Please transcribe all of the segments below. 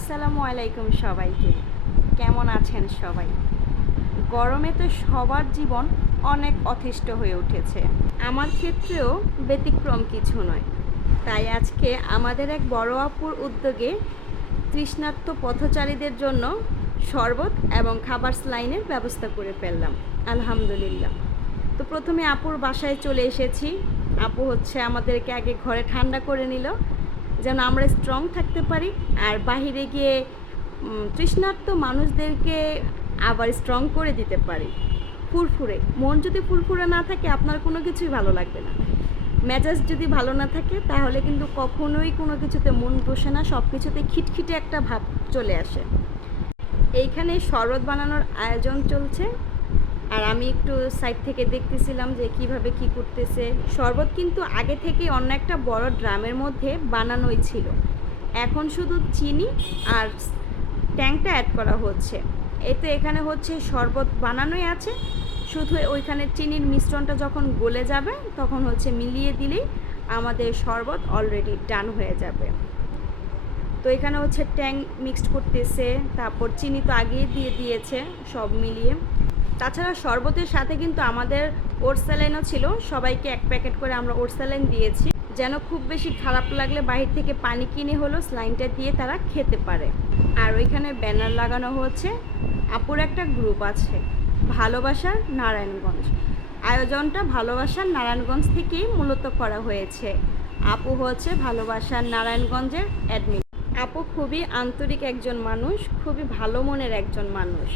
আসসালামু আলাইকুম সবাইকে। কেমন আছেন সবাই? গরমে তো সবার জীবন অনেক অতিষ্ঠ হয়ে উঠেছে। আমার ক্ষেত্রেও ব্যতিক্রম কিছু নয়। তাই আজকে আমাদের এক বড় আপুর উদ্যোগে তৃষ্ণার্ত পথচারীদের জন্য শরবত এবং খাবার স্লাইনের ব্যবস্থা করে ফেললাম, আলহামদুলিল্লাহ। তো প্রথমে আপুর বাসায় চলে এসেছি। আপু আমাদেরকে আগে ঘরে ঠান্ডা করে নিল, যেন আমরা স্ট্রং থাকতে পারি, আর বাহিরে গিয়ে তৃষ্ণার্ত মানুষদেরকে আবার স্ট্রং করে দিতে পারি। ফুরফুরে মন যদি ফুরফুরে না থাকে, আপনার কোনো কিছুই ভালো লাগবে না। মেজাজ যদি ভালো না থাকে, তাহলে কিন্তু কখনোই কোনো কিছুতে মন বসে না, সব কিছুতে খিটখিটে একটা ভাব চলে আসে। এইখানে শরবত বানানোর আয়োজন চলছে, আর আমি একটু সাইড থেকে দেখতেছিলাম যে কিভাবে কি করতেছে। শরবত কিন্তু আগে থেকে অন্য একটা বড় ড্রামের মধ্যে বানানোই ছিল, এখন শুধু চিনি আর ট্যাংটা অ্যাড করা হচ্ছে। এই তো এখানে শরবত বানানোই আছে, শুধু ওইখানে চিনির মিশ্রণটা যখন গলে যাবে তখন মিলিয়ে দিলেই আমাদের শরবত অলরেডি ডান হয়ে যাবে। তো এখানে ট্যাং মিক্সড করতেছে, তারপর চিনি তো আগেই দিয়ে দিয়েছে সব মিলিয়ে। তাছাড়া শরবতের সাথে কিন্তু আমাদের ওটস স্যালাইনও ছিল, সবাইকে এক প্যাকেট করে আমরা ওটস স্যালাইন দিয়েছি, যেন খুব বেশি খারাপ লাগলে বাহির থেকে পানি কিনে হলো স্লাইনটা দিয়ে তারা খেতে পারে। আর ওইখানে ব্যানার লাগানো হচ্ছে, আপুর একটা গ্রুপ আছে ভালোবাসার নারায়ণগঞ্জ। আয়োজনটা ভালোবাসার নারায়ণগঞ্জ থেকেই মূলত করা হয়েছে। আপু ভালোবাসার নারায়ণগঞ্জের অ্যাডমিন। আপু খুবই আন্তরিক একজন মানুষ, খুবই ভালো মনের একজন মানুষ।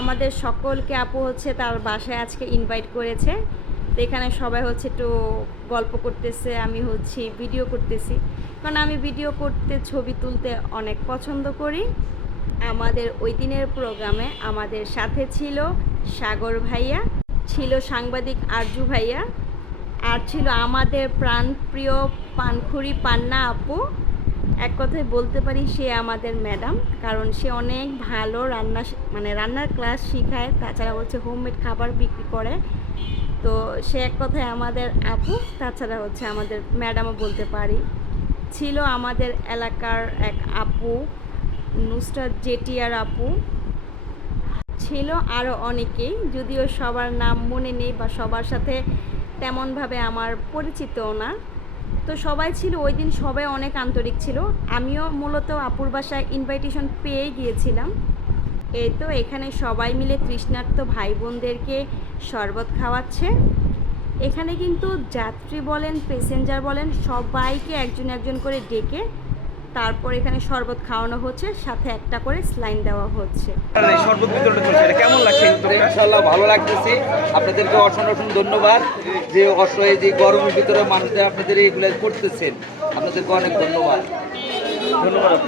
আমাদের সকলকে আপু তার বাসায় আজকে ইনভাইট করেছে। তো এখানে সবাই একটু গল্প করতেছে, আমি ভিডিও করতেছি, কারণ আমি ভিডিও করতে, ছবি তুলতে অনেক পছন্দ করি। আমাদের ওই দিনের প্রোগ্রামে আমাদের সাথে ছিল সাগর ভাইয়া, ছিল সাংবাদিক আরজু ভাইয়া, আর ছিল আমাদের প্রাণপ্রিয় পানখুরি পান্না আপু। এক কথায় বলতে পারি সে আমাদের ম্যাডাম, কারণ সে অনেক ভালো রান্নার ক্লাস শেখায়, তাছাড়া হোমমেড খাবার বিক্রি করে। তো সে এক কথায় আমাদের আপু, তাছাড়া আমাদের ম্যাডামও বলতে পারি। ছিল আমাদের এলাকার এক আপু নুসরাত জেটিয়ার আপু, ছিল আরও অনেকেই, যদিও সবার নাম মনে নেই বা সবার সাথে তেমনভাবে আমার পরিচিতও না। তো সবাই ছিল ওই দিন, সবাই অনেক আন্তরিক ছিল। আমিও মূলত আপুর বাসায় ইনভাইটেশন পেয়ে গিয়েছিলাম। এই তো এখানে সবাই মিলে তৃষ্ণার্ত ভাই বোনদেরকে শরবত খাওয়াচ্ছে। এখানে কিন্তু যাত্রী বলেন, প্যাসেঞ্জার বলেন, সবাইকে একজন একজন করে ডেকে তারপর এখানে শরবত খাওয়ানো হচ্ছে, সাথে একটা করে স্লাইন দেওয়া হচ্ছে। শরবত বিতরণ চলছে, এটা কেমন লাগছে? ইনশাআল্লাহ ভালো লাগতেছে। আপনাদেরকে অসংখ্য ধন্যবাদ যে অসহায় যে গরমের ভিতরে মানুষদের আপনাদের এইগুলো করতেছেন, আপনাদেরকে অনেক ধন্যবাদ। ধন্যবাদ।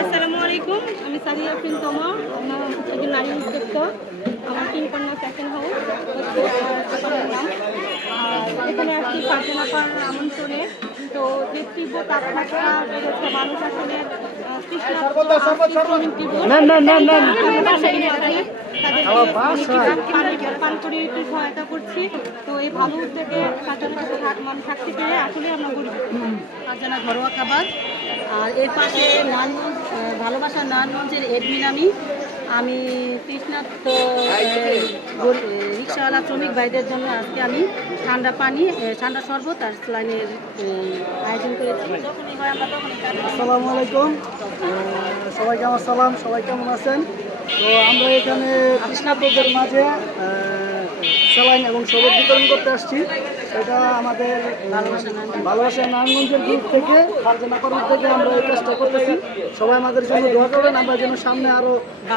আসসালামু আলাইকুম, আমি সাদিয়া আফরিন তোমা, আমার একজন নারী উদ্যোক্তা। আমার কিংকন্যা ফ্যাশন হাউস নাম। আর এখানে আসছি ফারজানা আপার আমন্ত্রণে। তো যে তীব্র তাপমাত্রা রয়েছে, মানুষ আসলে পান করে একটু সহায়তা করছি। তো এই ভালো উদ্যোগে সাজার পাশে থাকতে পেরে আসলে আমরা গরিব। ফারজানা ঘরোয়া খাবার। আর এর পাশে নারায়ণগঞ্জ ভালোবাসার নারায়ণগঞ্জের এডমিন আমি তৃষ্ণার্ত রিক্সাওয়ালা শ্রমিক ভাইদের জন্য আজকে আমি ঠান্ডা পানি, ঠান্ডা শরবত আর স্লাইনের আয়োজন করেছি। যখনই হয় আমরা তখনই। আসসালামু আলাইকুম, সবাইকে আমার সালাম। সবাই কেমন আছেন? তো আমরা এখানে তৃষ্ণার্তদের মাঝে স্যালাইন এবং শরবত বিতরণ করতে আসছি। এটা আমাদের ভালোবাসার নারায়ণগঞ্জের গ্রুপ থেকে, ফারজানা কর্মী থেকে আমরা এই কাজটা করতেছি। সবাই আমাদের জন্য দোয়া করবেন, আমরা যেন সামনে আরও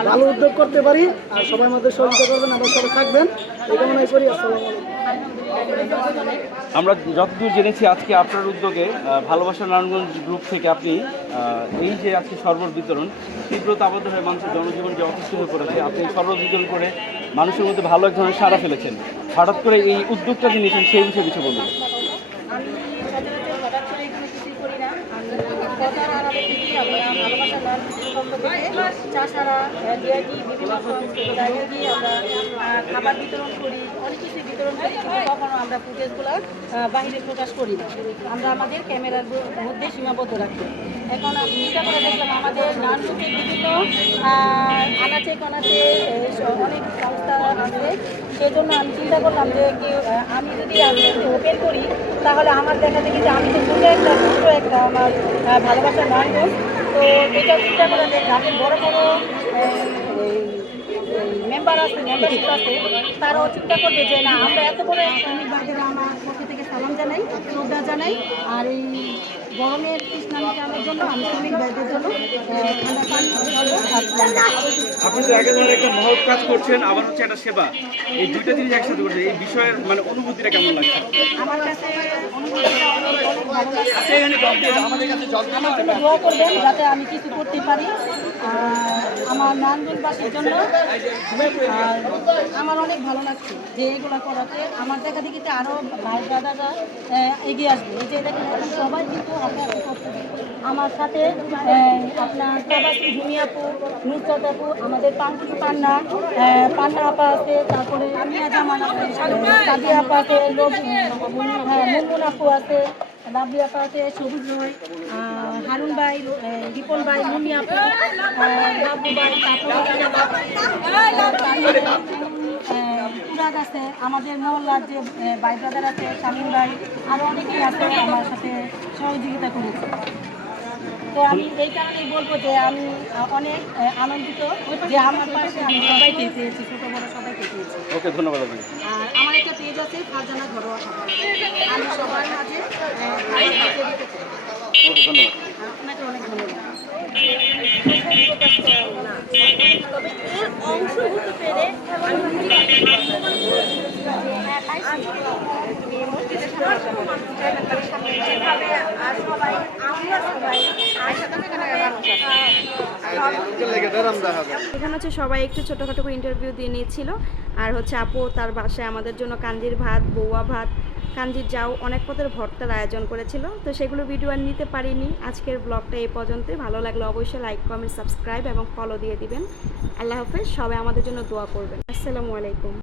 ভালো উদ্যোগ করতে পারি, আর সবাই আমাদের সহযোগিতা করবেন, আমরা সবাই থাকবেন এই কামনাই করি। আসসালামু আলাইকুম। আমরা যতদূর জেনেছি, আজকে আপনার উদ্যোগে ভালোবাসা নারায়ণগঞ্জ গ্রুপ থেকে আপনি এই যে আজকে শরবত বিতরণ, তীব্র তাপমাত্রা হয়ে মানুষের জনজীবন যে অতিষ্ঠ হয়ে পড়েছে, আপনি শরবত বিতরণ করে মানুষের মধ্যে ভালো এক ধরনের সাড়া ফেলেছেন। হঠাৎ করে এই উদ্যোগটা যে নিয়েছেন সেই বিষয়ে কিছু বলুন। আমি পর্দার আড়ালে থেকে আমরা ভালোবাসা নান পক্ষ থেকে চাষারা ডিআইটি বিভিন্ন জায়গায় গিয়ে আমরা খাবার বিতরণ করি, অনেক কিছু বিতরণ করি, কিন্তু কখনো আমরা ফুটেজগুলো বাহিরে প্রকাশ করি না। আমরা আমাদের ক্যামেরার মধ্যে সীমাবদ্ধ রাখি। এখন আমি চিন্তা করে দেখলাম আমাদের নানরুটের বিভিন্ন আনাচে কানাচে অনেক সংস্থা আছে, সেজন্য আমি চিন্তা করলাম যে আমি যদি ওপেন করি তাহলে আমার দেখা দেখি যে আমি তো ছোটো একটা আমার ভালোবাসার নানরুট। তো এটা চিন্তা করে যে যাদের বড় বড় মেম্বার আছে, মেম্বারশিপ আছে, তারাও চিন্তা করবে যে না আমরা এত বড় শ্রমিক ভাইদের আমার পক্ষ থেকে সালাম জানাই, শ্রদ্ধা জানাই। আর এই গরমের তৃষ্ণাকে আমার জন্য আমি শ্রমিক ভাইদের জন্য ঠান্ডা পানি আপনি তো আগে ধরে একটা মহৎ কাজ করছেন, আবার হচ্ছে একটা সেবা, এই দুইটা জিনিস একসাথে করছেন, এই বিষয়ের মানে অনুভূতিটা কেমন লাগছে? আমার কাছে অনুভূতিটা অনেক অনেক ভালো লাগছে। আমার জন্য দোয়া করবেন যাতে আমি কিছু করতে পারি আমার নানগঞ্জবাসীর জন্য। আর আমার অনেক ভালো লাগছে যে এগুলো করাতে। আমার দেখা দেখিতে আরও ভাই দাদারা এগিয়ে আসবে। এই যে দেখেন এখন সবাই কিন্তু আপনার আমার সাথে আপনার তাবাসি ঝুমি আপু, নুসরাত আপু, আমাদের পাঙ্কি পান্না আপা আছে, তারপরে আমিনা জামান আছে, সাদিয়া আপা আছে, মুনমুন আপু আছে, লাভলি আপা আছে, সবুজ রয়, হারুন ভাই, রিপন ভাই, মুনি আপু, বাবু ভাই, পুরাদ আছে, আমাদের মহল্লার যে ভাই ব্রাদার আছে, শামীম ভাই, আরও অনেকেই আছে আমার সাথে সহযোগিতা করেছে। তো আমি এই কারণেই বলবো যে আমি অনেক আনন্দিত যে আমার পাশে আমি সবাইকে পেয়েছি, ছোটো বড়ো সবাইকে পেয়েছি। ওকে, ধন্যবাদ আপনাকে। আর আমার একটা পেজ আছে ফারজানা ঘরোয়া খাবার, আমি সবার মাঝে খাবার পৌঁছে দিতে চাই। ওকে, ধন্যবাদ। আপনাকে অনেক ধন্যবাদ। তবে এর অংশ হতে পেরে আমি এখানে হচ্ছে সবাই একটু ছোটোখাটো করে ইন্টারভিউ দিয়ে নিয়েছিল। আর হচ্ছে আপু তার বাসায় আমাদের জন্য কাঞ্জির ভাত, বৌয়া ভাত, কাঞ্জির যাও অনেক পদের ভর্তার আয়োজন করেছিল। তো সেগুলো ভিডিও আর নিতে পারিনি। আজকের ব্লগটা এই পর্যন্তই। ভালো লাগলে অবশ্যই লাইক, কমেন্ট, সাবস্ক্রাইব এবং ফলো দিয়ে দিবেন। আল্লাহ হাফেজ। সবাই আমাদের জন্য দোয়া করবেন। আসসালামু আলাইকুম।